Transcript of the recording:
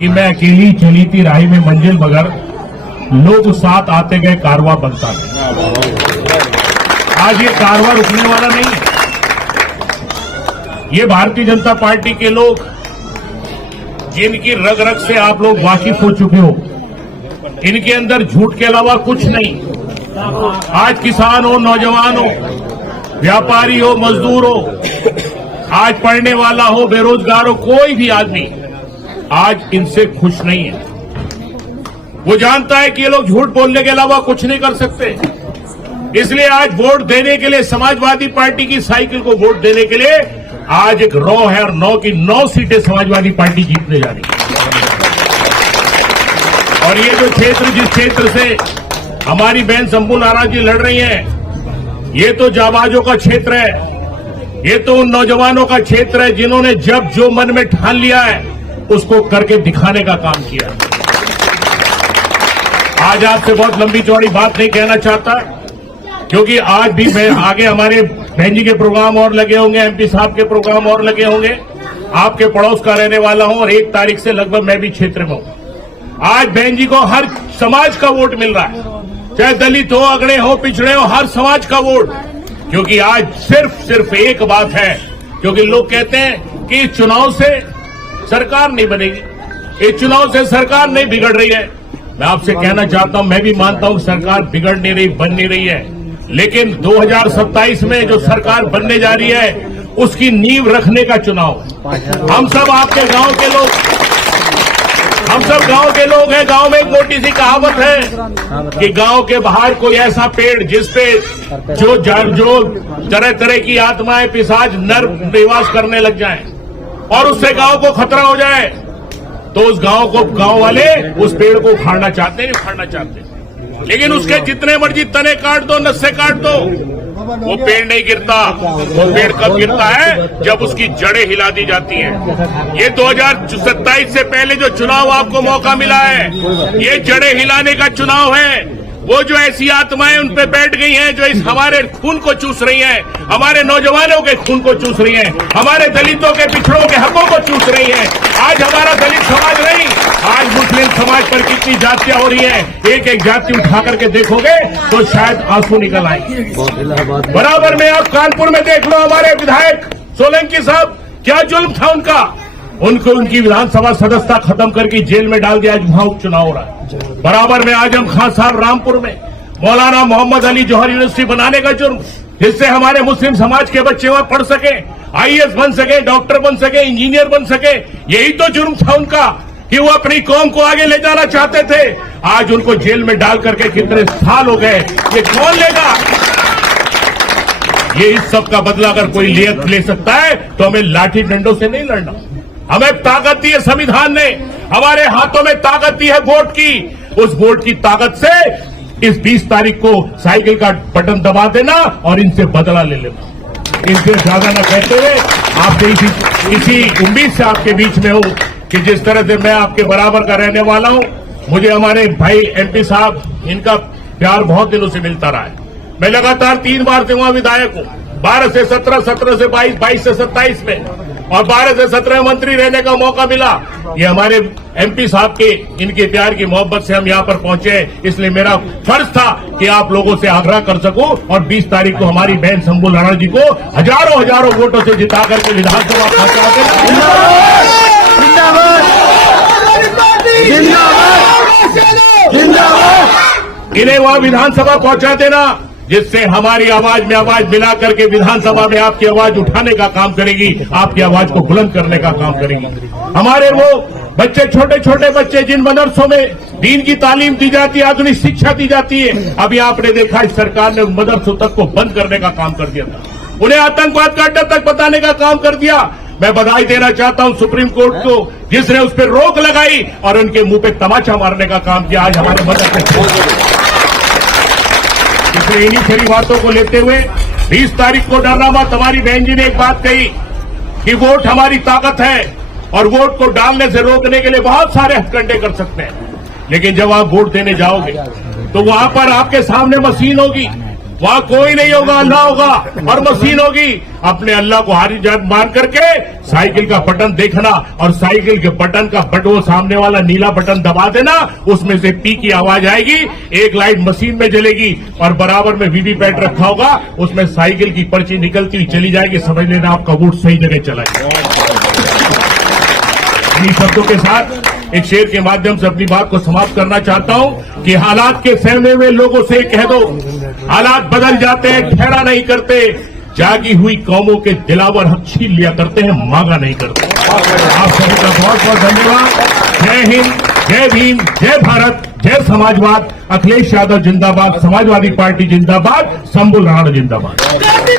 कि मैं अकेली चली थी राही में मंजिल मगर लोग साथ आते गए कारवां बनता गया। आज ये कारवां रुकने वाला नहीं है। ये भारतीय जनता पार्टी के लोग जिनकी रग रग से आप लोग वाकिफ हो चुके हो, इनके अंदर झूठ के अलावा कुछ नहीं। आज किसान हो, नौजवान हो, व्यापारी हो, मजदूर हो, आज पढ़ने वाला हो, बेरोजगार हो, कोई भी आदमी आज इनसे खुश नहीं है। वो जानता है कि ये लोग झूठ बोलने के अलावा कुछ नहीं कर सकते। इसलिए आज वोट देने के लिए समाजवादी पार्टी की साइकिल को वोट देने के लिए आज एक रॉ है और 9 की 9 सीटें समाजवादी पार्टी जीतने जा रही है। और ये जो क्षेत्र, जिस क्षेत्र से हमारी बहन शंभू नाराज जी लड़ रही हैं, ये तो जाबाजों का क्षेत्र है। ये तो उन नौजवानों का क्षेत्र है जिन्होंने जब जो मन में ठान लिया है उसको करके दिखाने का काम किया। आज आपसे बहुत लंबी चौड़ी बात नहीं कहना चाहता, क्योंकि आज भी मैं आगे हमारे बहन जी के प्रोग्राम और लगे होंगे, एमपी साहब के प्रोग्राम और लगे होंगे। आपके पड़ोस का रहने वाला हूं और 1 तारीख से लगभग मैं भी क्षेत्र में हूं। आज बहन जी को हर समाज का वोट मिल रहा है, चाहे दलित हो, अगड़े हो, पिछड़े हो, हर समाज का वोट। क्योंकि आज सिर्फ एक बात है, क्योंकि लोग कहते हैं कि इस चुनाव से सरकार नहीं बनेगी, इस चुनाव से सरकार नहीं बिगड़ रही है। मैं आपसे कहना चाहता हूं, मैं भी मानता हूं सरकार बिगड़ नहीं रही, बन नहीं रही है, लेकिन 2027 में जो सरकार बनने जा रही है उसकी नींव रखने का चुनाव है। हम सब आपके गांव के लोग, हम सब गांव के लोग हैं। गांव में एक मोटी सी कहावत है कि गांव के बाहर कोई ऐसा पेड़ जिस पे जो तरह तरह की आत्माएं, पिशाच, नर निवास करने लग जाएं और उससे गांव को खतरा हो जाए, तो उस गांव वाले उस पेड़ को उखाड़ना चाहते हैं, उखाड़ना चाहते हैं। लेकिन उसके जितने मर्जी तने काट दो, नस्से काट दो, वो पेड़ नहीं गिरता। वो पेड़ कब गिरता है? जब उसकी जड़ें हिला दी जाती हैं। ये 2027 से पहले जो चुनाव आपको मौका मिला है, ये जड़ें हिलाने का चुनाव है। वो जो ऐसी आत्माएं उन पे बैठ गई हैं जो इस हमारे खून को चूस रही हैं, हमारे नौजवानों के खून को चूस रही हैं, हमारे दलितों के, पिछड़ों के हकों को चूस रही हैं। आज हमारा दलित समाज नहीं, आज मुस्लिम समाज पर कितनी जातियां हो रही हैं, एक एक जाति उठा करके देखोगे तो शायद आंसू निकल आएंगे। बराबर में आप कानपुर में देख लो, हमारे विधायक सोलंकी साहब, क्या जुल्म था उनका। उनकी विधानसभा सदस्यता खत्म करके जेल में डाल दिया। आज वहां उपचुनाव हो रहा है। बराबर में आजम खान साहब रामपुर में मौलाना मोहम्मद अली जौहर यूनिवर्सिटी बनाने का जुर्म, जिससे हमारे मुस्लिम समाज के बच्चे वहां पढ़ सके, आईएएस बन सके, डॉक्टर बन सके, इंजीनियर बन सके। यही तो जुर्म था उनका कि वो अपनी कौम को आगे ले जाना चाहते थे। आज उनको जेल में डाल करके कितने साल हो गए, ये कौन लेगा? ये इस सब का बदला अगर कोई ले सकता है तो हमें लाठी डंडों से नहीं लड़ना। हमें ताकत दी है संविधान ने, हमारे हाथों में ताकत दी है वोट की। उस वोट की ताकत से इस 20 तारीख को साइकिल का बटन दबा देना और इनसे बदला ले लेना। इनसे ज्यादा न कहते हुए आपसे इसी उम्मीद से आपके बीच में हूं कि जिस तरह से मैं आपके बराबर का रहने वाला हूं, मुझे हमारे भाई एमपी साहब, इनका प्यार बहुत दिनों से मिलता रहा है। मैं लगातार 3 बार से वहां विधायक हूं, 12 से 17, 17 से 22, 22 से 27 में, और 12 से 17 मंत्री रहने का मौका मिला। ये हमारे एमपी साहब के, इनके प्यार की मोहब्बत से हम यहाँ पर पहुंचे। इसलिए मेरा फर्ज था कि आप लोगों से आग्रह कर सकूं और 20 तारीख को हमारी बहन शंभू नाराज जी को हजारों वोटों से जिता करके विधानसभा पहुंचा देना। इन्हें वहां विधानसभा पहुंचा देना, जिससे हमारी आवाज में आवाज मिला करके विधानसभा में आपकी आवाज उठाने का काम करेगी, आपकी आवाज को बुलंद करने का काम करेगी। हमारे वो बच्चे, छोटे छोटे बच्चे जिन मदरसों में दीन की तालीम दी जाती है, आधुनिक शिक्षा दी जाती है, अभी आपने देखा इस सरकार ने मदरसों तक को बंद करने का काम कर दिया था, उन्हें आतंकवाद का अड्डा तक बताने का काम कर दिया। मैं बधाई देना चाहता हूं सुप्रीम कोर्ट को, जिसने उस पर रोक लगाई और उनके मुंह पे तमाचा मारने का काम किया। आज हमारे मदरसे, इसलिए इन्हीं सारी बातों को लेते हुए 20 तारीख को डरना मत। हमारी बहन जी ने एक बात कही कि वोट हमारी ताकत है और वोट को डालने से रोकने के लिए बहुत सारे हथकंडे कर सकते हैं, लेकिन जब आप वोट देने जाओगे तो वहां पर आपके सामने मशीन होगी, वहां कोई नहीं होगा, अल्लाह होगा और मशीन होगी। अपने अल्लाह को हारी जात मान करके साइकिल का बटन देखना और साइकिल के बटन का वो सामने वाला नीला बटन दबा देना, उसमें से पी की आवाज आएगी, एक लाइट मशीन में जलेगी और बराबर में वीवीपैट रखा होगा, उसमें साइकिल की पर्ची निकलती हुई चली जाएगी। समझ लेना आपका वोट सही जगह चला गया। इन्हीं शब्दों के साथ एक शेर के माध्यम से अपनी बात को समाप्त करना चाहता हूं कि हालात के सहमे हुए लोगों से कह दो, हालात बदल जाते हैं, ठहरा नहीं करते। जागी हुई कौमों के दिलावर हक छीन लिया करते हैं, मांगा नहीं करते। आप सभी का बहुत बहुत धन्यवाद। जय हिंद, जय भीम, जय भारत, जय समाजवाद। अखिलेश यादव जिंदाबाद, समाजवादी पार्टी जिंदाबाद, शंभू राणा जिंदाबाद।